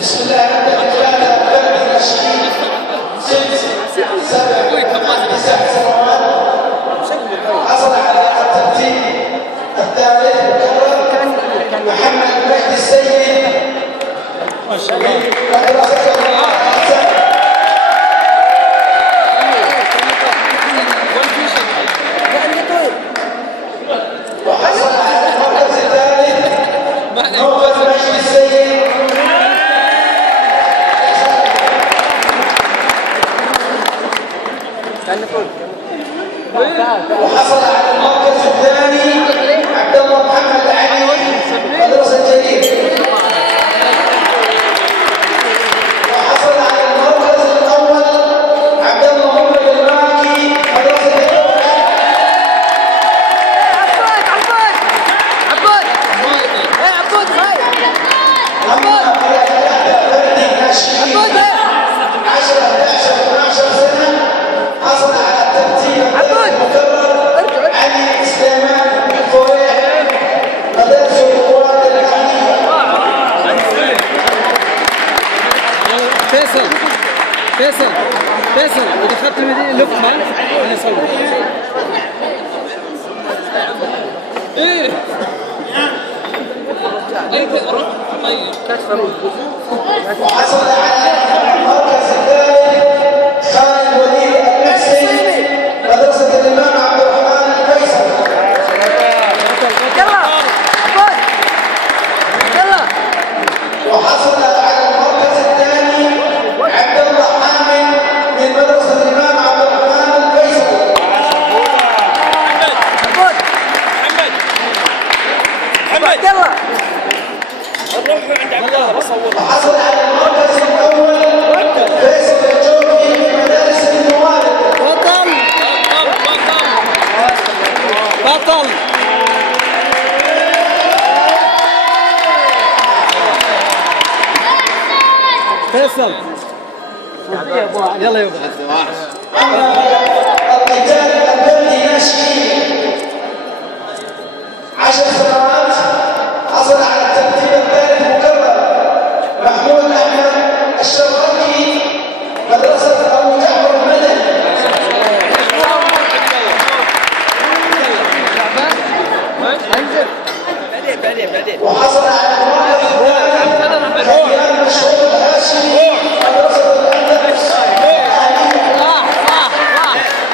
بسم الله الرحمن الرحيم. بلد ناشئين 6 7 9 سنوات حصل على الترتيب الثالث مكرر محمد مجدي السيد ما شاء الله وحصل على المركز الثالث نوفل مجدي السيد وحصل على المركز الثاني عبد الله محمد علي مدرسة الجليل. وحصل على المركز الأول عبد الله محمد الماكي مدرسة أما في الثلاثة فردي ناشئين 10 11 12 سنة حصل على الترتيب المكرر علي سليمان الفريح مدارس القوات الأهلية. فيصل إذا أخذت المدينة لقمة أنا أصور. إيه وحصل على المركز الثالث خالد وليد المحسن مدرسة الإمام عبد الرحمن الفيصل. وحصل على المركز الثاني عبد الله حامد من مدرسة الإمام عبد الرحمن الفيصل. وحصل على المركز الأول فيصل الجوفي من مدارس الموالد. بطل فيصل يلا يابا. الرجال البلدي ناشئين 10 سنوات حصل على الترتيب الثالث مكرر محمود احمد الشرقي مدرسه ابو جعفر المدني. وحصل على